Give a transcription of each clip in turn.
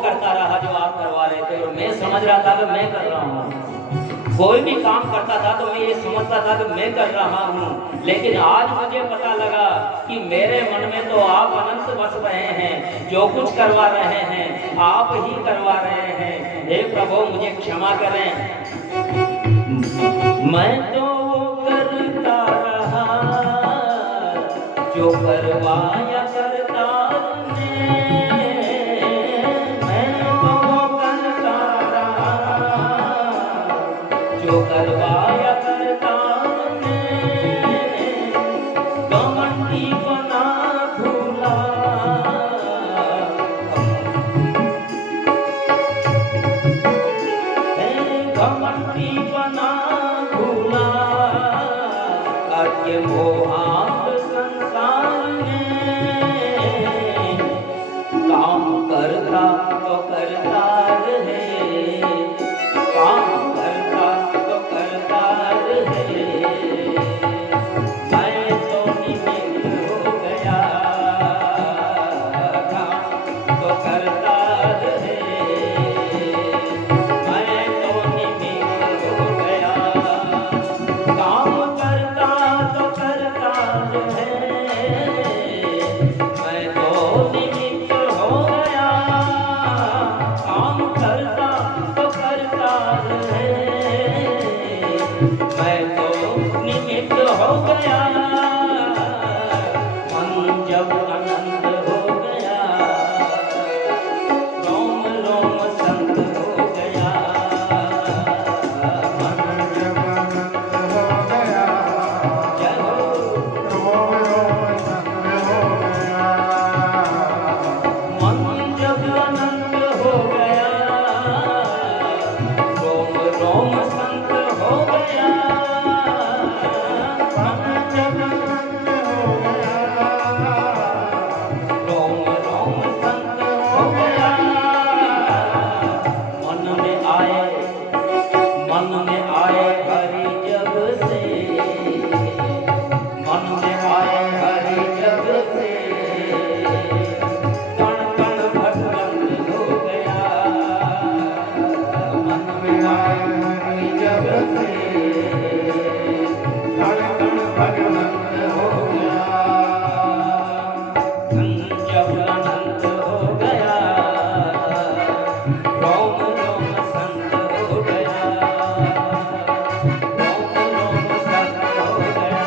करता रहा जो आप करवा रहे थे, और मैं समझ रहा था कि मैं कर रहा हूँ। कोई भी काम करता था तो मैं ये समझता था कि मैं कर रहा हूँ, लेकिन आज मुझे पता लगा कि मेरे मन में तो आप अनंत बस रहे हैं। जो कुछ करवा रहे हैं आप ही करवा रहे हैं। हे प्रभु मुझे क्षमा करें। मैं तो करता रहा जो करवाया करतार ने। मैं तो करता रहा जो करवाया करतार ने। घमंडी बना भूला, घमंडी बना भूला के मोहात संसार में। काम करता तो करता रहे, काम करता तो करता रहे। मैं तो निमित्त हो गया, काम तो करता रहे। मैं तो निमित्त हो गया, काम करता तो करता रहे। मैं तो निमित्त हो गया, काम करता तो करता रहे। मैं तो निमित्त हो गया। मन जब अनंत हो गया, रोम रोम संत हो गया। मन जब अनंत हो गया, जय हो रोम रोम संत हो गया। मन जब अनंत हो गया, रोम रोम संत हो गया। मन जब अनंत हो गया, रोम रोम संत हो गया। मन में आए, मन में आए हरि जब से, मन में आए हरि जब से। कण कण भगवंत हो गया, मन में आए हरि जब से। कण कण भगवंत हो गया। जब अनंत हो गया, रोम रोम संत हो गया। रोम रोम संत हो गया।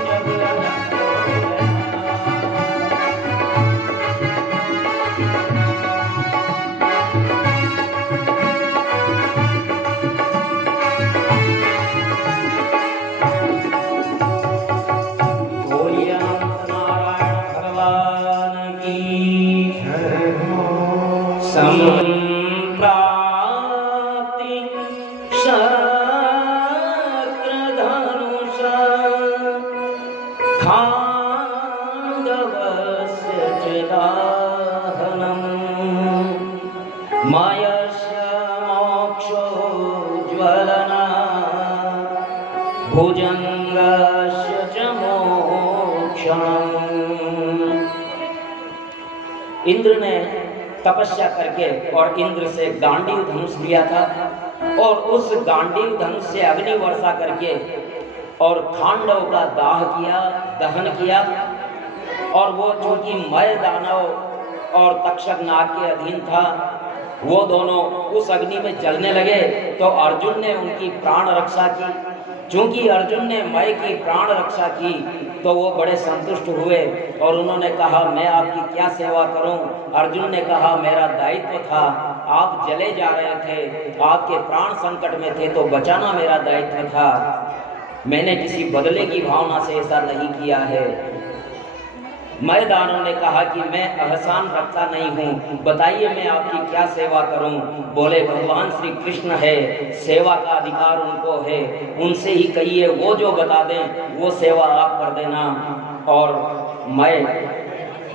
जब अनंत हो बोलिए अनंत नारायण भगवान की संप्राप्ति शस्त्रधनुष खाण्डवस्य च दाहनम्। मायस्य मोक्षोज्ज्वलना, भुजङ्गस्य च मोक्षणम्। इंद्र ने तपस्या करके और इंद्र से गांडीव धनुष लिया था, और उस गांडीव धनुष से अग्नि वर्षा करके और खांडव का दाह किया, दहन किया। और वो चूंकि मय दानव और तक्षक नाग के अधीन था, वो दोनों उस अग्नि में जलने लगे। तो अर्जुन ने उनकी प्राण रक्षा की। चूंकि अर्जुन ने मय की प्राण रक्षा की तो वो बड़े संतुष्ट हुए और उन्होंने कहा मैं आपकी क्या सेवा करूं। अर्जुन ने कहा मेरा दायित्व था, आप जले जा रहे थे, आपके प्राण संकट में थे तो बचाना मेरा दायित्व था। मैंने किसी बदले की भावना से ऐसा नहीं किया है। मैदानों ने कहा कि मैं एहसान रखता नहीं हूँ, बताइए मैं आपकी क्या सेवा करूँ। बोले भगवान श्री कृष्ण है, सेवा का अधिकार उनको है, उनसे ही कहिए, वो जो बता दें वो सेवा आप कर देना। और मैं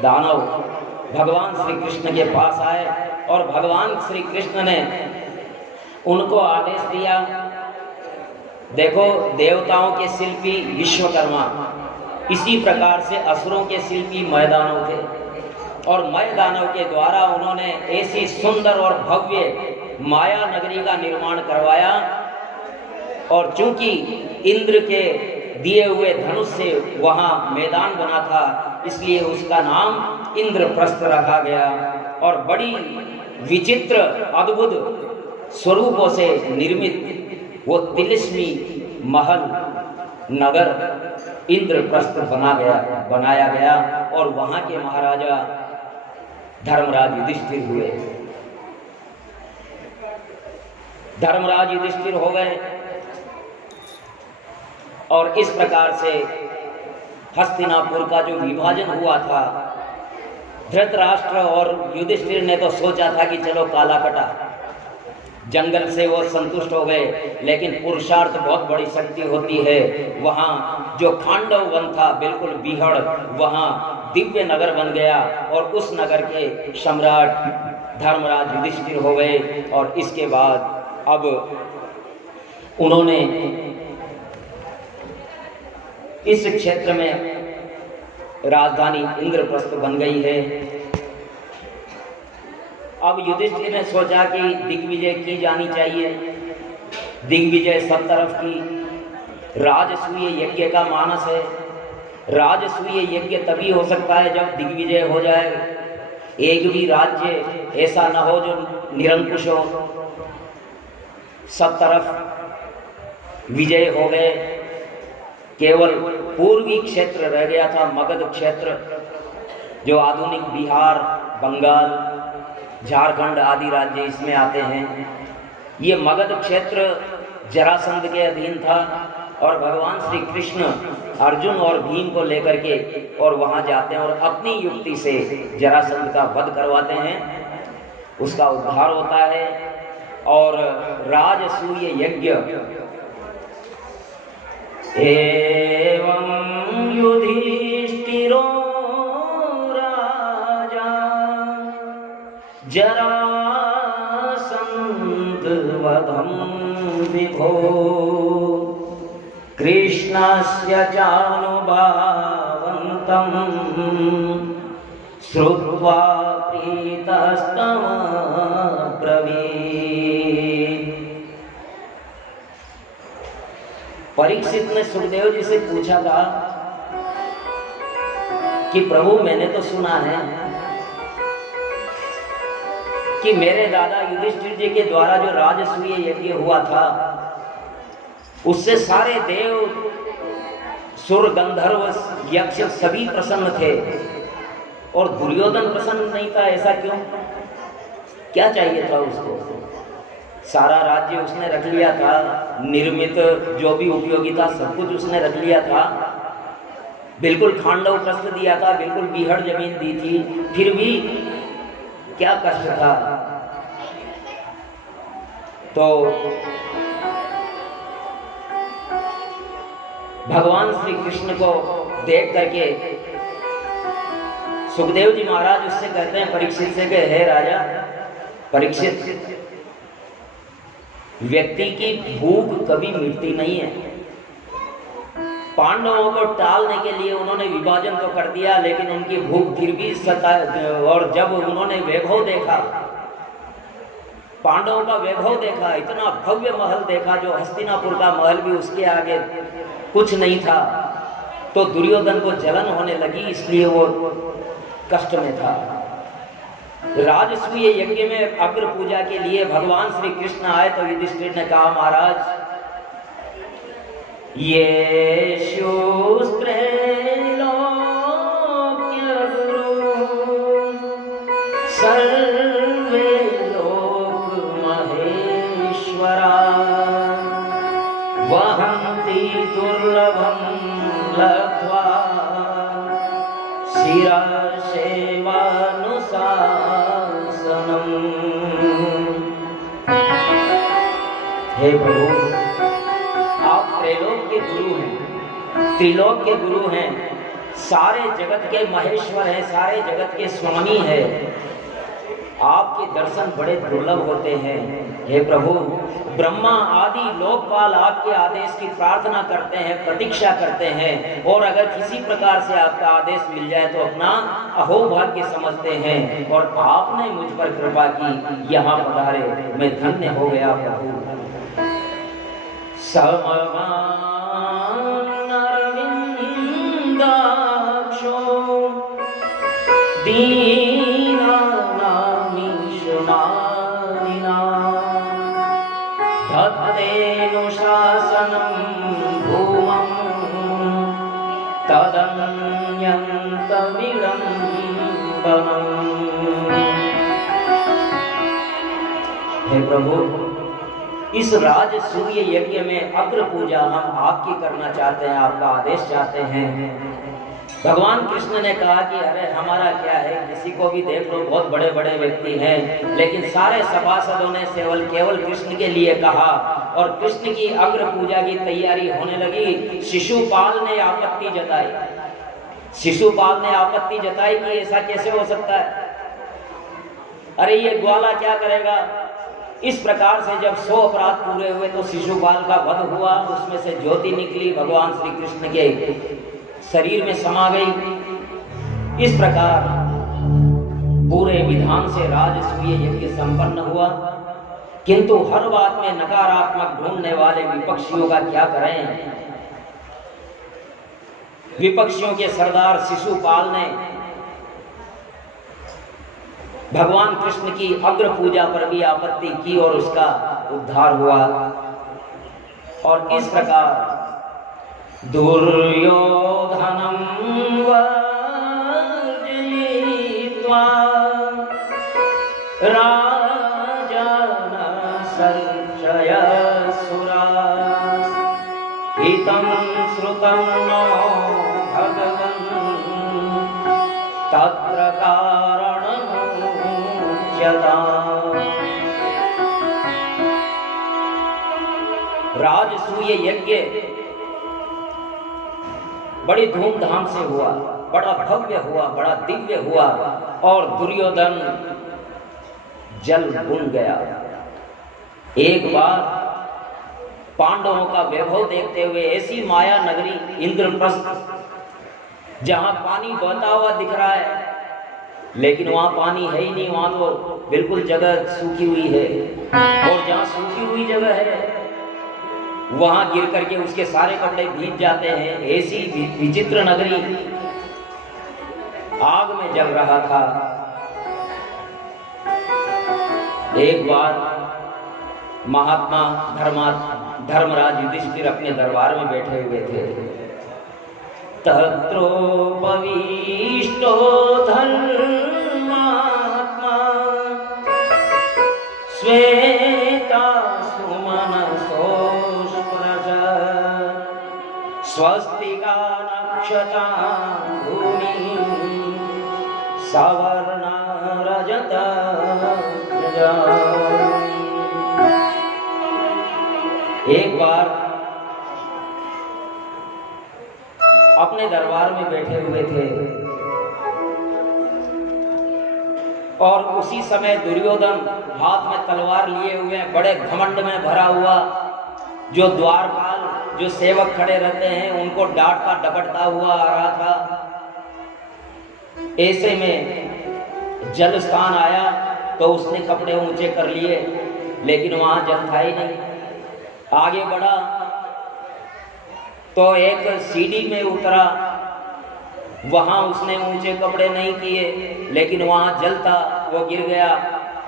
दानव भगवान श्री कृष्ण के पास आए और भगवान श्री कृष्ण ने उनको आदेश दिया, देखो देवताओं के शिल्पी विश्वकर्मा, इसी प्रकार से असुरों के शिल्पी मैदानों थे और मैदानों के द्वारा उन्होंने ऐसी सुंदर और भव्य माया नगरी का निर्माण करवाया। और चूंकि इंद्र के दिए हुए धनुष से वहां मैदान बना था, इसलिए उसका नाम इंद्रप्रस्थ रखा गया। और बड़ी विचित्र अद्भुत स्वरूपों से निर्मित वो तिलिस्मी महल नगर इंद्रप्रस्थ बनाया गया और वहां के महाराजा धर्मराज युधिष्ठिर हुए। धर्मराज युधिष्ठिर हो गए और इस प्रकार से हस्तिनापुर का जो विभाजन हुआ था, धृतराष्ट्र और युधिष्ठिर ने तो सोचा था कि चलो काला कटा, जंगल से वो संतुष्ट हो गए, लेकिन पुरुषार्थ बहुत बड़ी शक्ति होती है। वहाँ जो खांडव वन था बिल्कुल बीहड़, वहाँ दिव्य नगर बन गया और उस नगर के सम्राट धर्मराज युधिष्ठिर हो गए। और इसके बाद अब उन्होंने इस क्षेत्र में राजधानी इंद्रप्रस्थ बन गई है। अब युधिष्ठिर ने सोचा कि दिग्विजय की जानी चाहिए, दिग्विजय सब तरफ की। राजसूय यज्ञ का मानस है, राजसूय यज्ञ तभी हो सकता है जब दिग्विजय हो जाए। एक भी राज्य ऐसा न हो जो निरंकुश हो, सब तरफ विजय हो गए। केवल पूर्वी क्षेत्र रह गया था, मगध क्षेत्र, जो आधुनिक बिहार, बंगाल, झारखंड आदि राज्य इसमें आते हैं। ये मगध क्षेत्र जरासंध के अधीन था और भगवान श्री कृष्ण अर्जुन और भीम को लेकर के और वहां जाते हैं और अपनी युक्ति से जरासंध का वध करवाते हैं, उसका उद्धार होता है। और राजसूय यज्ञ एवं युधिष्ठिरो राजा जरासंध वधं विभो कृष्णस्य चानुभावन्तं श्रुत्वा प्रीतस्तमब्रवीत्। परीक्षित ने सुखदेव जी से पूछा था कि प्रभु मैंने तो सुना है कि मेरे दादा युधिष्ठिर जी के द्वारा जो राजसूय यज्ञ हुआ था उससे सारे देव, सुर, गंधर्व, यक्ष सभी प्रसन्न थे और दुर्योधन प्रसन्न नहीं था, ऐसा क्यों? क्या चाहिए था उसको? सारा राज्य उसने रख लिया था, निर्मित जो भी उपयोगी था सब कुछ उसने रख लिया था, बिल्कुल खांडव प्रस्थ दिया था, बिल्कुल बीहड़ जमीन दी थी, फिर भी क्या कष्ट था? तो भगवान श्री कृष्ण को देख करके सुखदेव जी महाराज उससे कहते हैं परीक्षित से कि हे राजा परीक्षित, व्यक्ति की भूख कभी मिटती नहीं है। पांडवों को टालने के लिए उन्होंने विभाजन तो कर दिया, लेकिन उनकी भूख फिर भी और जब उन्होंने वैभव देखा, पांडवों का वैभव देखा, इतना भव्य महल देखा जो हस्तिनापुर का महल भी उसके आगे कुछ नहीं था, तो दुर्योधन को जलन होने लगी, इसलिए वो कष्ट में था। राजसूय यज्ञ में अग्र पूजा के लिए भगवान श्री कृष्ण आए तो युधिष्ठिर ने कहा महाराज ये सर्वे लोक महेश्वरा वहन्ति दुर्लभं लब्ध्वा शिरसेवानुशासनम्। हे प्रभु, आप त्रैलोक के गुरु हैं, त्रिलोक के गुरु हैं, सारे जगत के महेश्वर हैं, सारे जगत के स्वामी हैं। आपके दर्शन बड़े दुर्लभ होते हैं। हे प्रभु, ब्रह्मा आदि लोकपाल आपके आदेश की प्रार्थना करते हैं, प्रतीक्षा करते हैं, और अगर किसी प्रकार से आपका आदेश मिल जाए तो अपना अहोभाग्य समझते हैं, और आपने मुझ पर कृपा की, यहाँ पधारे, मैं धन्य हो गया प्रभु। समवानरविंदाक्षो दीनानामीशमानिना धत्तेऽनुशासनं भूमं तदन्यन्तविडम्बनम्। हे प्रभु, इस राजसूय यज्ञ में अग्र पूजा हम आपकी करना चाहते हैं, आपका आदेश चाहते हैं। भगवान कृष्ण ने कहा कि अरे हमारा क्या है, किसी को भी देख लो, बहुत बड़े बड़े व्यक्ति हैं, लेकिन सारे सभासदों ने केवल कृष्ण के लिए कहा, और कृष्ण की अग्र पूजा की तैयारी होने लगी। शिशुपाल ने आपत्ति जताई, शिशुपाल ने आपत्ति जताई कि ऐसा कैसे हो सकता है, अरे ये ग्वाला क्या करेगा। इस प्रकार से जब 100 अपराध पूरे हुए तो शिशुपाल का वध हुआ, उसमें से ज्योति निकली, भगवान श्री कृष्ण के शरीर में समा गई। इस प्रकार पूरे विधान से राजसूय यज्ञ संपन्न हुआ। किंतु हर बात में नकारात्मक ढूंढने वाले विपक्षियों का क्या करें। विपक्षियों के सरदार शिशुपाल ने भगवान कृष्ण की अग्र पूजा पर भी आपत्ति की और उसका उद्धार हुआ। और इस प्रकार दुर्योधनं वर्जयित्वा राजान सर्जयसुरा हितं श्रुतं नो भगवन् तत्र कारणमुच्यताम्। राजसूय यज्ञ बड़ी धूमधाम से हुआ, बड़ा भव्य हुआ, बड़ा दिव्य हुआ, और दुर्योधन जल भून गया। एक बार पांडवों का वैभव देखते हुए ऐसी माया नगरी इंद्रप्रस्थ, जहां पानी बहता हुआ दिख रहा है, लेकिन वहां पानी है ही नहीं, वहां तो बिल्कुल जगह सूखी हुई है, और जहां सूखी हुई जगह है वहां गिर करके उसके सारे कपड़े भीग जाते हैं। ऐसी विचित्र नगरी आग में जल रहा था। एक बार महात्मा धर्मराज युधिष्ठिर अपने दरबार में बैठे हुए थे। तत्रोपविष्टो धर्मात्मा श्वेता सुमनसो स्वस्तिका नक्षता भूमि सवर्ण रजत। एक बार अपने दरबार में बैठे हुए थे, और उसी समय दुर्योधन हाथ में तलवार लिए हुए, बड़े घमंड में भरा हुआ, जो द्वारपाल जो सेवक खड़े रहते हैं उनको डांटता डपटता हुआ आ रहा था। ऐसे में जल स्थान आया तो उसने कपड़े ऊंचे कर लिए, लेकिन वहां जल था ही नहीं। आगे बढ़ा तो एक सीढ़ी में उतरा, वहां उसने ऊंचे कपड़े नहीं किए, लेकिन वहां जल था, वो गिर गया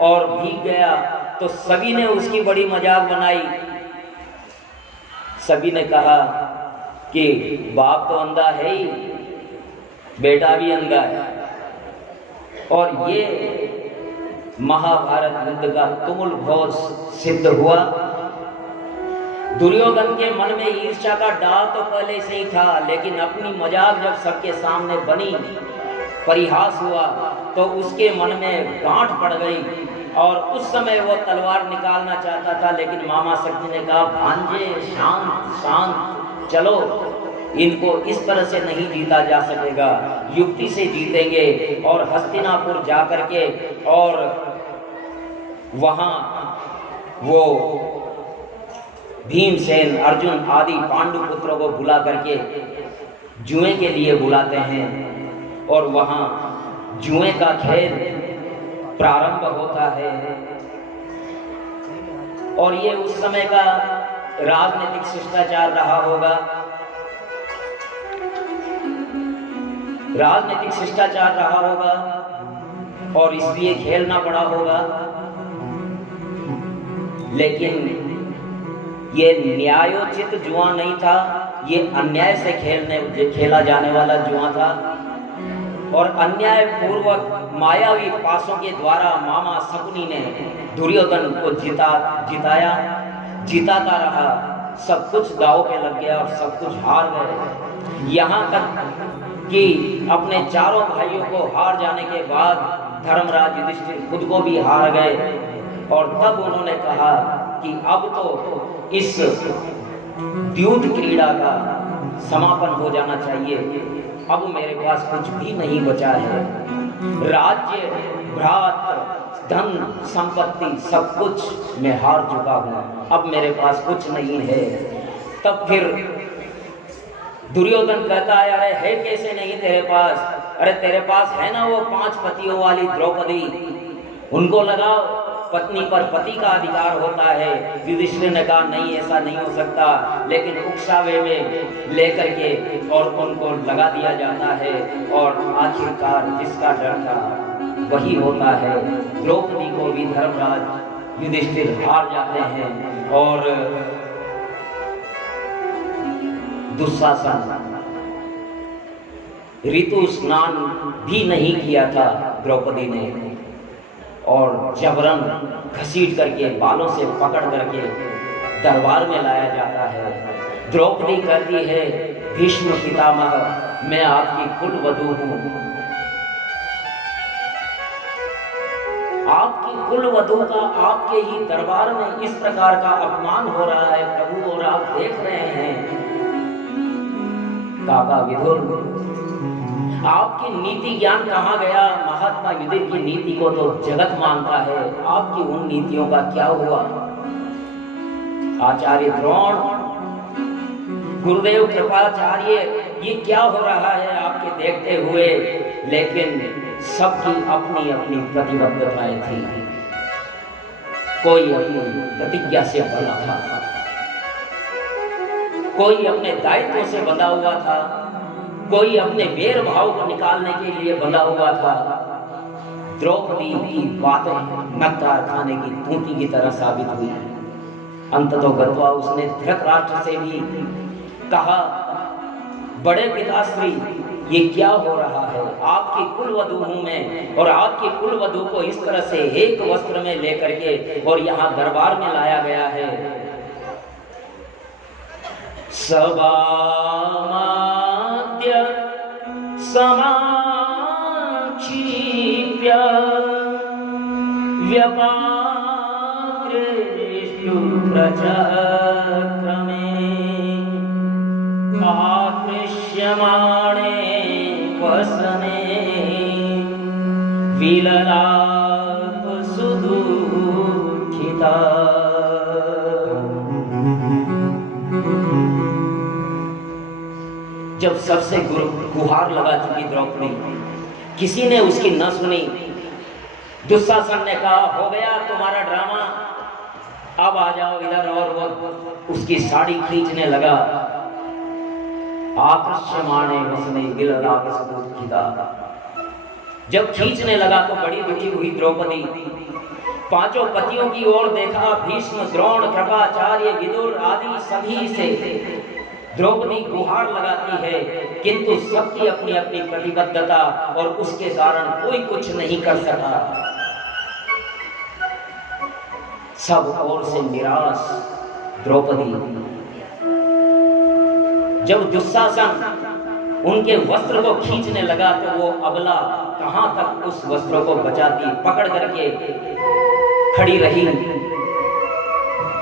और भीग गया। तो सभी ने उसकी बड़ी मजाक बनाई। सभी ने कहा कि बाप तो अंधा है ही, बेटा भी अंधा है। और ये महाभारत युद्ध का तुमुल घोष सिद्ध हुआ। दुर्योधन के मन में ईर्ष्या का डाल तो पहले से ही था, लेकिन अपनी मजाक जब सबके सामने बनी, परिहास हुआ, तो उसके मन में गांठ पड़ गई, और उस समय वो तलवार निकालना चाहता था, लेकिन मामा शक्ति ने कहा, भांजे शांत शांत, चलो, इनको इस तरह से नहीं जीता जा सकेगा, युक्ति से जीतेंगे। और हस्तिनापुर जाकर के और वहां वो भीमसेन, अर्जुन आदि पांडु पुत्रों को बुला करके जुए के लिए बुलाते हैं और वहाँ जुए का खेल प्रारंभ होता है। और ये उस समय का राजनीतिक शिष्टाचार रहा होगा, राजनीतिक शिष्टाचार रहा होगा और इसलिए खेलना पड़ा होगा। लेकिन ये न्यायोचित जुआ नहीं था, ये अन्याय से खेला जाने वाला जुआ था। और अन्याय पूर्वक मायावी पासों के द्वारा मामा शकुनी ने दुर्योधन को जिताता रहा। सब कुछ दांव पे लग गया और सब कुछ हार गए। यहाँ तक कि अपने चारों भाइयों को हार जाने के बाद धर्मराज युधिष्ठिर खुद को भी हार गए। और तब उन्होंने कहा कि अब तो इस द्यूत क्रीड़ा का समापन हो जाना चाहिए, अब मेरे पास कुछ भी नहीं बचा है। राज्य, भ्रात, धन, संपत्ति सब कुछ मैं हार चुका हूँ, अब मेरे पास कुछ नहीं है। तब फिर दुर्योधन कहता है, अरे है कैसे नहीं तेरे पास? अरे तेरे पास है ना वो 5 पतियों वाली द्रौपदी, उनको लगाओ, पत्नी पर पति का अधिकार होता है। युधिष्ठिर ने कहा नहीं, ऐसा नहीं हो सकता। लेकिन उकसावे में लेकर के और उनको लगा दिया जाता है और आखिरकार जिसका डर था वही होता है। द्रौपदी को भी धर्मराज युधिष्ठिर हार जाते हैं। और दुशासन ऋतु स्नान भी नहीं किया था द्रौपदी ने, और जबरन घसीट करके बालों से पकड़ करके दरबार में लाया जाता है। द्रौपदी कहती है, भीष्म पितामह, मैं आपकी कुल वधू हूँ, आपकी कुल वधू का आपके ही दरबार में इस प्रकार का अपमान हो रहा है प्रभु, और आप देख रहे हैं। काका विदुर, आपकी नीति ज्ञान कहाँ गया? महात्मा युधिष्ठिर की नीति को तो जगत मानता है, आपकी उन नीतियों का क्या हुआ? आचार्य द्रोण, गुरुदेव कृपाचार्य, ये क्या हो रहा है आपके देखते हुए? लेकिन सबकी अपनी अपनी प्रतिबद्धताएं थी। कोई अपनी प्रतिज्ञा से बंधा था, कोई अपने दायित्व से बंधा हुआ था, कोई अपने वेर भाव को निकालने के लिए बंधा हुआ था। द्रौपदी की बातें नक्कार खाने की तूती की तरह साबित हुई। अंततः गत्वा उसने धृतराष्ट्र से भी कहा, बड़े पिताश्री, ये क्या हो रहा है? आपकी कुलवधू हूं मैं, और आपकी कुलवधू को इस तरह से एक वस्त्र में लेकर के और यहाँ दरबार में लाया गया है। सभामाद्य समाक्षिप्य व्यपाकृष्टु प्रचक्रमे आकृष्यमाणे वसने विललाप सुदुःखिता। जब सबसे गुहार लगा चुकी द्रौपदी, किसी ने उसकी न सुनी। दुशासन ने कहा, हो गया तुम्हारा ड्रामा, अब आ जाओ इधर। और वो उसकी साड़ी खींचने लगा। आकृष्यमाणे वसने विललाप सुदुःखिता। जब खींचने लगा तो बड़ी दुखी हुई द्रौपदी। 5 पतियों की ओर देखा, भीष्म, द्रोण, कृपाचार्य, विदुर आदि सभी से द्रौपदी गुहार लगाती है, किंतु सबकी अपनी अपनी प्रतिबद्धता, और उसके कारण कोई कुछ नहीं कर सका। सब ओर से निराश द्रौपदी। जब दुशासन उनके वस्त्र को खींचने लगा तो वो अबला कहां तक उस वस्त्र को बचाती, पकड़ करके खड़ी रही।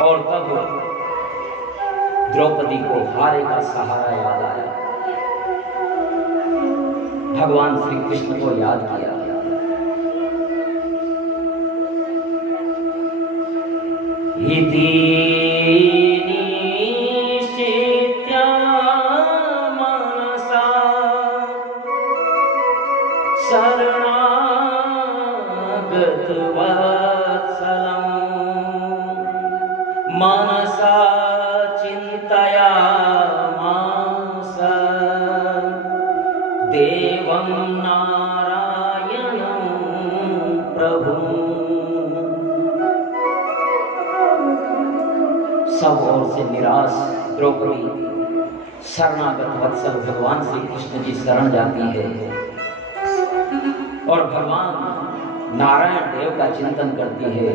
और तब द्रौपदी को हारे का सहारा याद आया, भगवान श्री कृष्ण को याद किया। इति निश्चित्य मनसा शरणागतवत्सलम् मनसा चिन्तयामास देवं नारायणं प्रभुम्। सब ओर से निराश द्रौपदी शरणागत वत्सल भगवान श्री कृष्ण जी शरण जाती है और भगवान नारायण देव का चिंतन करती है।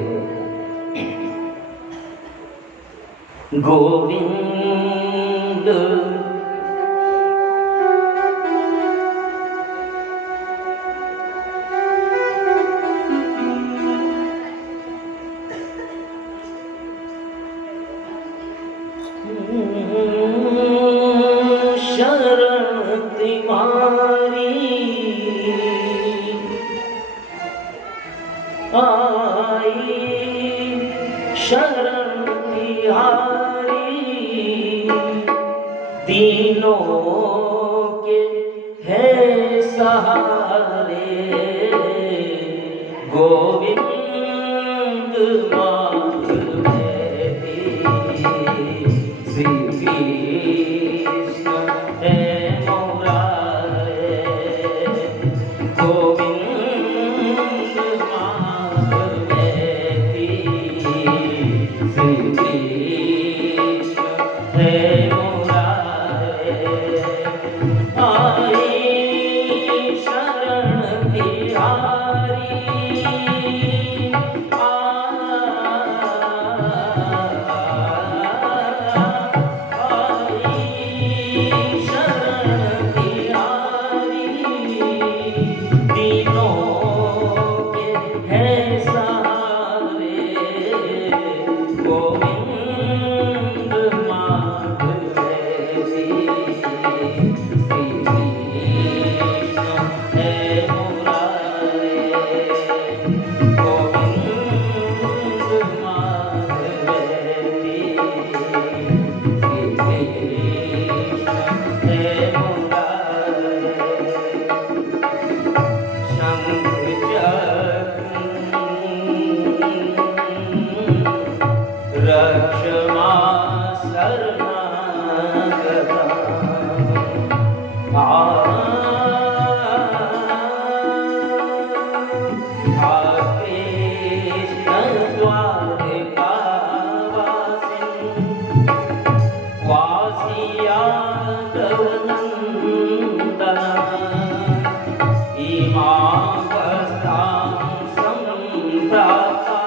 गोविंद शरण तुम्हारी आई शरण तिहारी दीनों के है सहारे गोविंद मांग लेती श्री कृष्ण है मुरारे गोविंद मांग लेती श्री कृष्ण है मुरारे आई शरण तिहारी रक्षमा शरणागता कृष्ण द्वारकावासिन् वासियादवनन्दन इमावस्थां सम्प्राप्ता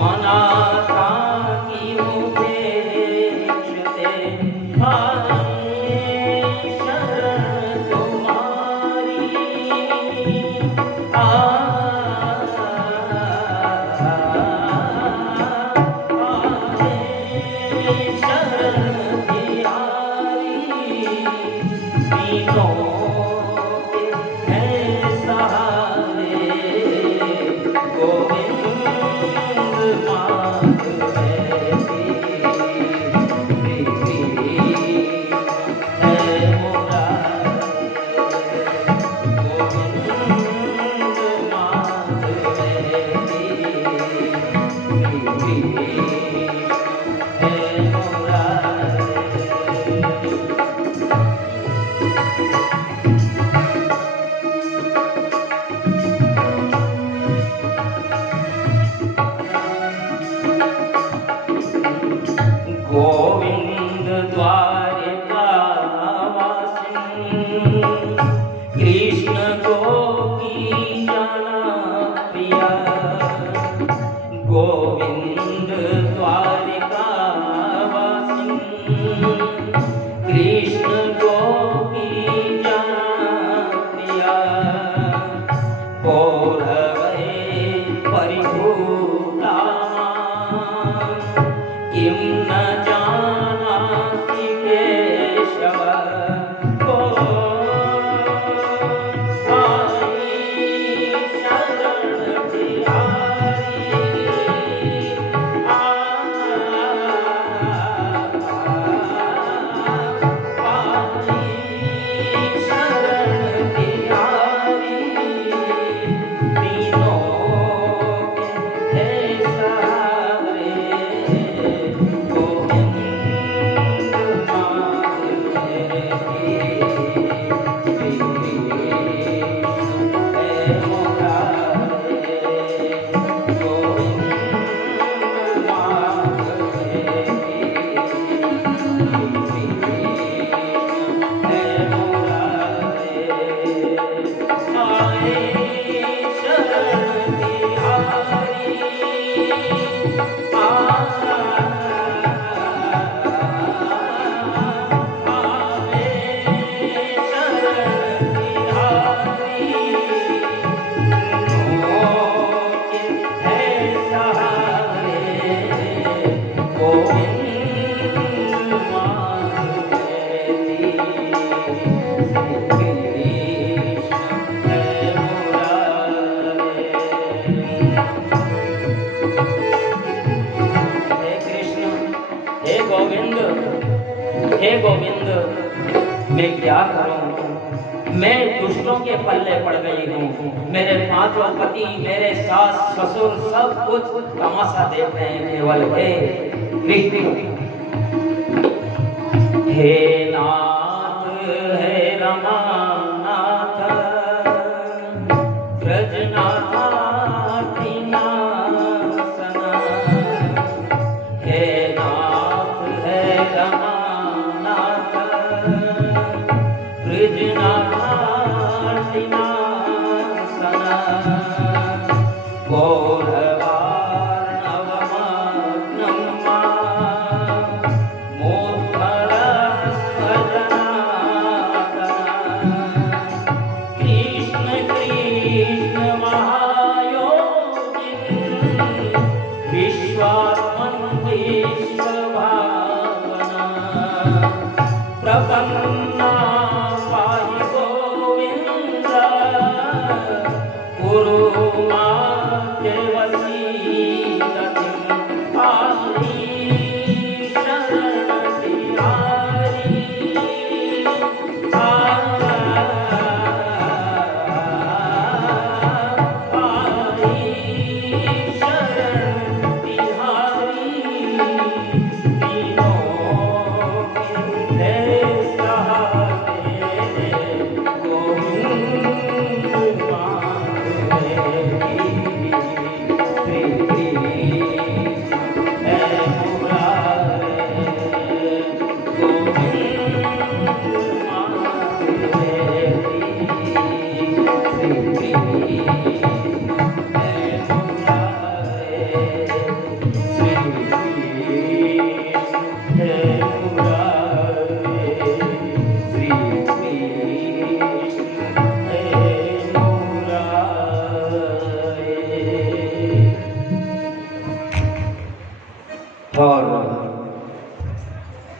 मनाता की उपेक्षते शरण तुम्हारी शरण तिहारी दीनों के हैं सहारे गोविंद मांग लेती श्री कृष्ण है मुरारे गोविंद मांग लेती श्री कृष्ण है मुरारे। गोविंद द्वारकावासिन् कृष्ण गोपी जनप्रिया गोविंद द्वारकावासिन् कृष्ण गोपी जनप्रिया पौरवै परिभूता किं न जानासि केशव आई शरण तिहारी हे गोविंद, मैं क्या करूं? मैं दुष्टों के पल्ले पड़ गई हूँ। मेरे पांचों पति, मेरे सास ससुर सब कुछ तमाशा देख रहे हैं केवल। हे कृष्ण, हे नाथ, हे रमानाथ, ब्रजनाथ टीनासना, हे नाथ, हे रमानाथ, ब्रजनाथ टीनासना, प्रपन्ना पाहि गोविंद, गुरु देवसी पाहि शरण तिहारी, पाहि शरण तिहारी, तीनों और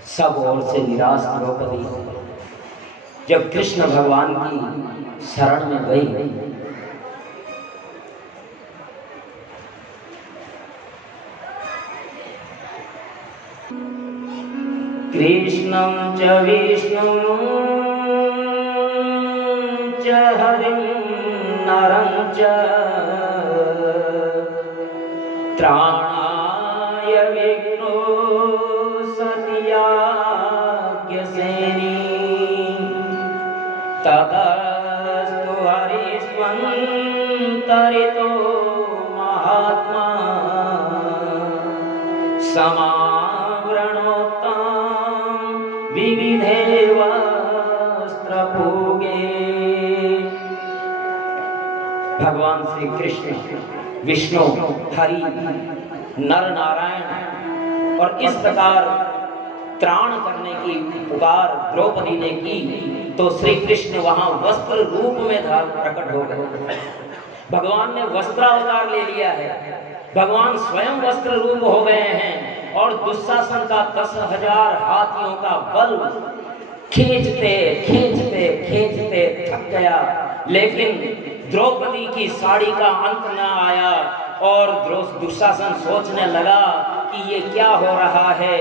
सब ओर से निराश द्रौपदी जब कृष्ण भगवान की शरण में गई, कृष्णं च विष्णुं च हरिं नरं च त्राणाय विघ्नो सत्याज्ञसेनी, ततस्तु हरिस्त्वन्तरितो महात्मा, समावृणोत्तां विविधे वस्त्रपूगे। भगवान श्री कृष्ण, विष्णु, हरि, नर नारायण और इस प्रकार त्राण करने की पुकार द्रौपदी ने की तो श्री कृष्ण वहां वस्त्र रूप में प्रकट हो गए। भगवान ने वस्त्रावतार ले लिया है, भगवान स्वयं वस्त्र रूप हो गए हैं और दुशासन का 10,000 हाथियों का बल खींचते खींचते खींचते थक गया, लेकिन द्रौपदी की साड़ी का अंत न आया और दुशासन सोचने लगा कि ये क्या हो रहा है,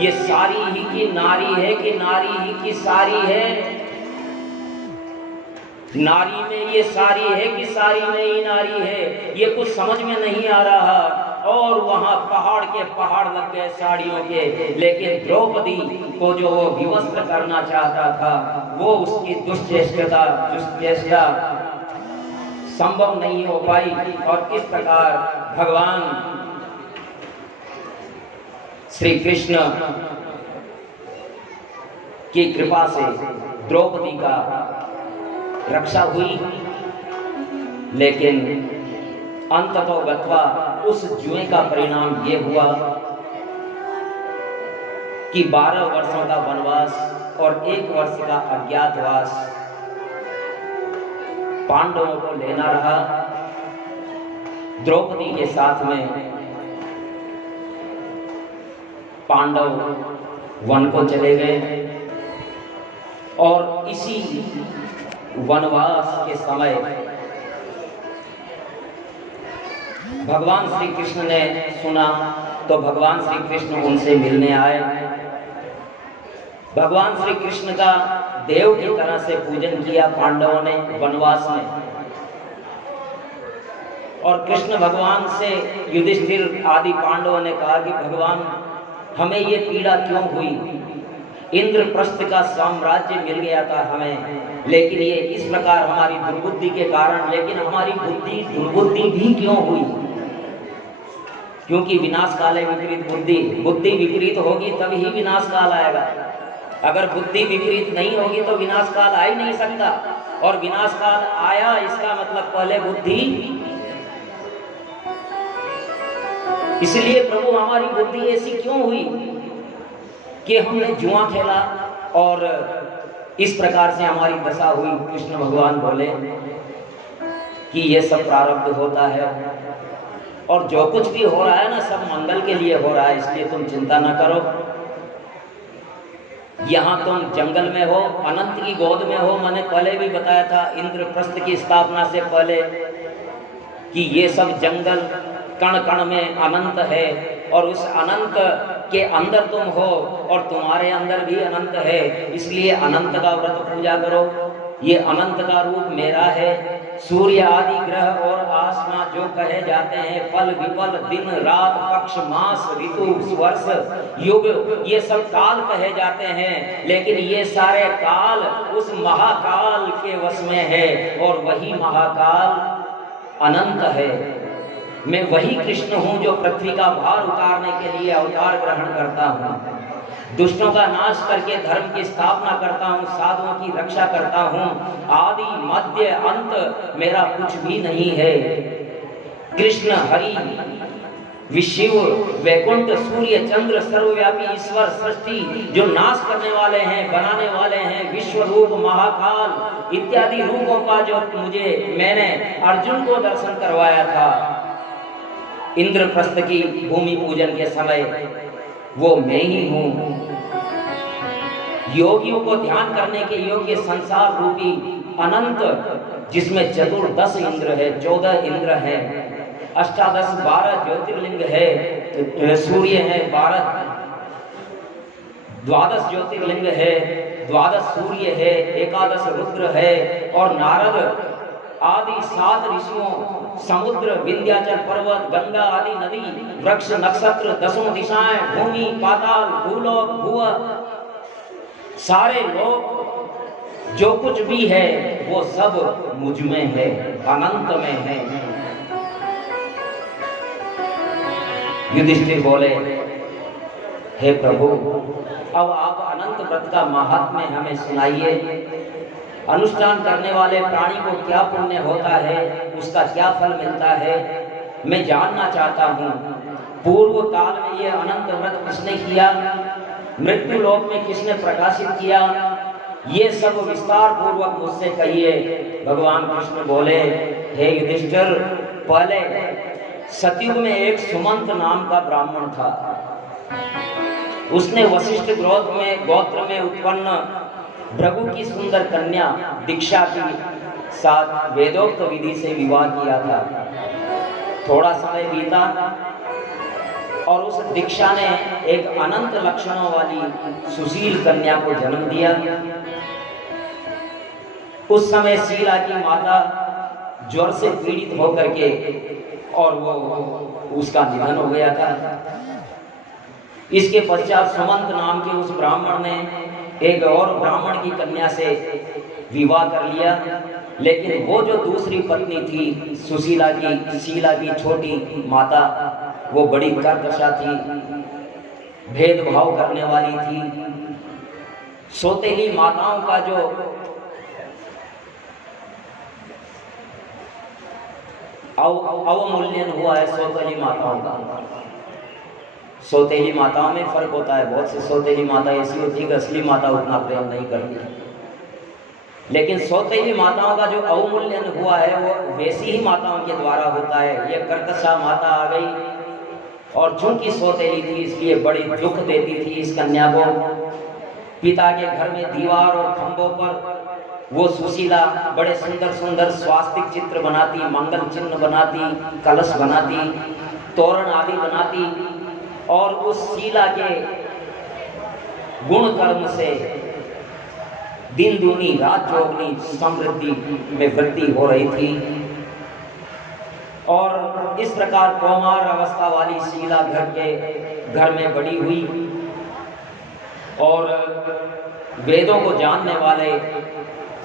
ये सारी ही की नारी है कि नारी ही की सारी है, नारी में ये सारी है कि सारी में ही नारी है, ये कुछ समझ में नहीं आ रहा। और वहां पहाड़ के पहाड़ लग गए साड़ियों के, लेकिन द्रौपदी को जो वो विवस्त्र करना चाहता था वो उसकी दुष्चेष्टा संभव नहीं हो पाई। और इस प्रकार भगवान श्री कृष्ण की कृपा से द्रौपदी का रक्षा हुई, लेकिन अंततो गत्वा उस जुए का परिणाम ये हुआ कि 12 वर्षों का वनवास और 1 वर्ष का अज्ञातवास पांडवों को लेना रहा। द्रौपदी के साथ में पांडव वन को चले गए और इसी वनवास के समय भगवान श्री कृष्ण ने सुना तो भगवान श्री कृष्ण उनसे मिलने आए। भगवान श्री कृष्ण का देव की तरह से पूजन किया पांडवों ने वनवास में। और कृष्ण भगवान से युधिष्ठिर आदि पांडवों ने कहा कि भगवान हमें ये पीड़ा क्यों हुई, इंद्रप्रस्थ का साम्राज्य मिल गया था हमें, लेकिन ये इस प्रकार हमारी दुर्बुद्धि के कारण, लेकिन हमारी दुर्बुद्धि भी क्यों हुई? क्योंकि विनाश काले विपरीत बुद्धि, बुद्धि विपरीत होगी तभी विनाश काल आएगा। अगर बुद्धि विपरीत नहीं होगी तो विनाश काल आ ही नहीं सकता। और विनाश काल आया इसका मतलब पहले बुद्धि, इसलिए प्रभु हमारी बुद्धि ऐसी क्यों हुई कि हमने जुआ खेला और इस प्रकार से हमारी दशा हुई। कृष्ण भगवान बोले कि ये सब प्रारब्ध होता है और जो कुछ भी हो रहा है ना सब मंगल के लिए हो रहा है, इसलिए तुम चिंता ना करो। यहाँ तुम जंगल में हो, अनंत की गोद में हो। मैंने पहले भी बताया था इंद्रप्रस्थ की स्थापना से पहले कि ये सब जंगल कण कण में अनंत है और उस अनंत के अंदर तुम हो और तुम्हारे अंदर भी अनंत है, इसलिए अनंत का व्रत पूजा करो। ये अनंत का रूप मेरा है। सूर्य आदि ग्रह और आसमां जो कहे जाते हैं, फल विफल, दिन रात, पक्ष मास, ऋतु वर्ष युग, ये सब काल कहे जाते हैं, लेकिन ये सारे काल उस महाकाल के वश में है और वही महाकाल अनंत है। मैं वही कृष्ण हूँ जो पृथ्वी का भार उतारने के लिए अवतार ग्रहण करता हूँ, दुष्टों का नाश करके धर्म की स्थापना करता हूँ, साधुओं की रक्षा करता हूँ। आदि मध्य अंत मेरा कुछ भी नहीं है। कृष्ण हरि विशिव वैकुंठ सूर्य चंद्र सर्वव्यापी ईश्वर सृष्टि जो नाश करने वाले हैं, बनाने वाले हैं, विश्व रूप, महाकाल इत्यादि रूपों का जो मैंने अर्जुन को दर्शन करवाया था इंद्रप्रस्थ की भूमि पूजन के समय, वो मैं ही हूँ। योगियों को ध्यान करने के योग्य संसार रूपी अनंत, जिसमें चतुर्दश इंद्र है, 14 इंद्र है, अष्टादश 12 ज्योतिर्लिंग है, सूर्य है 12 ज्योतिर्लिंग है, 12 सूर्य है, 11 रुद्र है और नारद आदि 7 ऋषियों, समुद्र, विंध्याचल पर्वत, गंगा आदि नदी, वृक्ष, नक्षत्र, 10 दिशाएं, भूमि, पाताल, भूलोक, भुवन, सारे लोग जो कुछ भी है वो सब मुझ में है, अनंत में है। युधिष्ठिर बोले, हे प्रभु, अब आप अनंत व्रत का महात्म्य हमें सुनाइए। अनुष्ठान करने वाले प्राणी को क्या पुण्य होता है, उसका क्या फल मिलता है, मैं जानना चाहता हूँ। पूर्व काल में ये अनंत व्रत किसने किया, मृत्यु लोक में किसने प्रकाशित किया, ये सब विस्तार पूर्वक मुझसे कहिए। भगवान कृष्ण बोले, हे युधिष्ठिर, पहले सतयुग में एक सुमंत नाम का ब्राह्मण था। उसने वशिष्ठ गोत्र में उत्पन्न भृगु की सुंदर कन्या दीक्षा की साथ वेदोक्त विधि से विवाह किया था। थोड़ा समय बीता और उस दीक्षा ने एक अनंत लक्षणों वाली सुशील कन्या को जन्म दिया। उस समय शीला की माता ज्वर से पीड़ित होकर के और वो उसका निधन हो गया था। इसके पश्चात सुमंत नाम के उस ब्राह्मण ने एक और ब्राह्मण की कन्या से विवाह कर लिया, लेकिन वो जो दूसरी पत्नी थी सुशीला की, शीला की छोटी माता, वो बड़ी कर्कशा थी, भेदभाव करने वाली थी। सौतेली माताओं का जो अवमूल्यन हुआ है सौतेली माताओं का। सौतेली माताओं में फर्क होता है। बहुत सी सौतेली माता ऐसी होती है कि असली माता उतना प्रेम नहीं करती, लेकिन सौतेली माताओं का जो अवमूल्यन हुआ है वो वैसी ही माताओं के द्वारा होता है। ये कर्कशा माता आ गई और चूंकि सौतेली थी इसलिए बड़ी दुख देती थी इस कन्या को। पिता के घर में दीवार और खंभों पर वो सुशीला बड़े सुंदर सुंदर स्वास्तिक चित्र बनाती, मंगल चिन्ह बनाती, कलश बनाती, तोरण आदि बनाती और उस शीला के गुण कर्म से दिन दूनी रात चौगनी समृद्धि में वृद्धि हो रही थी। और इस प्रकार कौमार अवस्था वाली शीला घर में बड़ी हुई और वेदों को जानने वाले,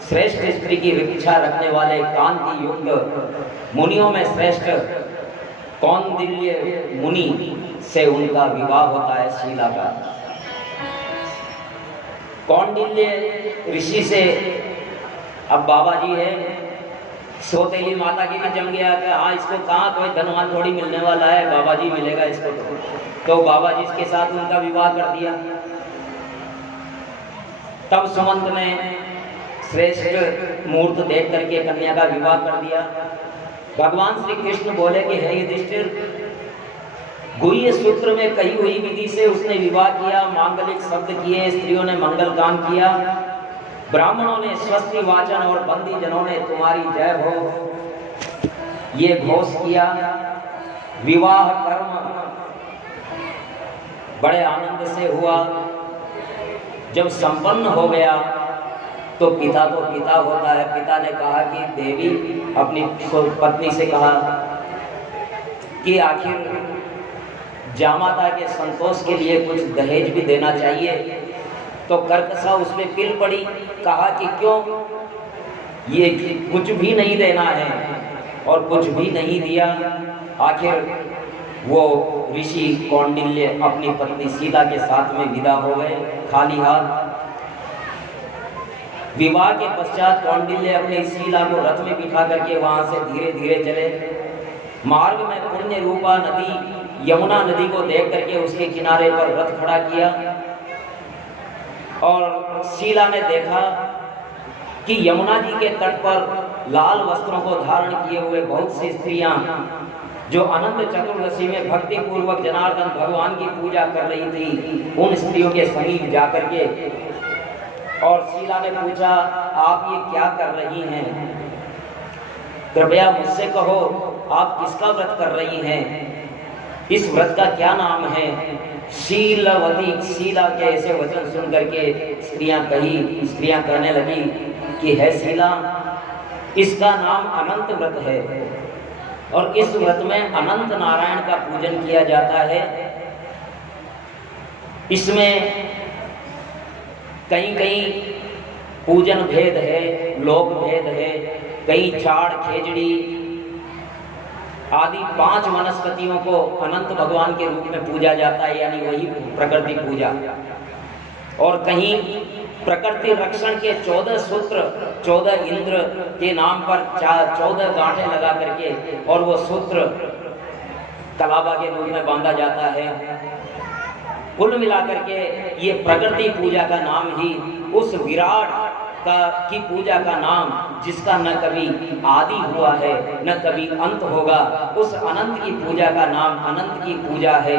श्रेष्ठ स्त्री की इच्छा रखने वाले कांति युक्त मुनियों में श्रेष्ठ कौंडिल्य मुनि से उनका विवाह होता है शीला का। कौंडिल्य ऋषि से अब बाबा जी है, सौतेली माता की भी जम गया कि हाँ इसको कहाँ कोई धनवान थोड़ी मिलने वाला है, बाबा जी मिलेगा इसको। तो बाबा जी के साथ उनका विवाह कर दिया। तब सुमंत ने श्रेष्ठ मुहूर्त देख करके कन्या का विवाह कर दिया। भगवान श्री कृष्ण बोले कि हे युधिष्ठिर, गुह्य सूत्र में कही हुई विधि से उसने विवाह किया, मांगलिक शब्द किए, स्त्रियों ने मंगल काम किया, ब्राह्मणों ने स्वस्ति वाचन और बंदी जनों ने तुम्हारी जय हो ये घोष किया। विवाह कर्म बड़े आनंद से हुआ। जब संपन्न हो गया तो पिता होता है। पिता ने कहा कि देवी अपनी पत्नी से कहा कि आखिर जामाता के संतोष के लिए कुछ दहेज भी देना चाहिए। तो कर्कशा उसमें पिल पड़ी, कहा कि क्यों, ये कुछ भी नहीं देना है, और कुछ भी नहीं दिया। आखिर वो ऋषि कौंडिल्य अपनी पत्नी सीता के साथ में विदा हो गए खाली हाथ। विवाह के पश्चात कौंडिल्य अपनी शीला को रथ में बिठा करके वहां से धीरे धीरे चले। मार्ग में पुण्य रूपा नदी यमुना नदी को देख करके उसके किनारे पर रथ खड़ा किया और शीला ने देखा कि यमुना जी के तट पर लाल वस्त्रों को धारण किए हुए बहुत सी स्त्रियां जो अनंत चतुर्दशी में भक्ति पूर्वक जनार्दन भगवान की पूजा कर रही थी, उन स्त्रियों के समीप जाकर के और शीला ने पूछा, आप ये क्या कर रही हैं? कृपया मुझसे कहो, आप किसका व्रत कर रही हैं? इस व्रत का क्या नाम है? शीलवती, शीला के ऐसे वचन सुन करके स्त्रियां कहने लगी कि है शीला, इसका नाम अनंत व्रत है और इस व्रत में अनंत नारायण का पूजन किया जाता है। इसमें कहीं कहीं पूजन भेद है, लोक भेद है, कहीं चाड़ खेजड़ी आदि 5 वनस्पतियों को अनंत भगवान के रूप में पूजा जाता है, यानी वही प्रकृति पूजा। और कहीं प्रकृति रक्षण के 14 सूत्र, 14 इंद्र के नाम पर 14 गांठें लगा करके और वो सूत्र कलाबा के रूप में बांधा जाता है। कुल मिलाकर के ये प्रकृति पूजा का नाम ही उस विराट की पूजा का नाम, जिसका न कभी आदि हुआ है न कभी अंत होगा, उस अनंत की पूजा का नाम अनंत की पूजा है।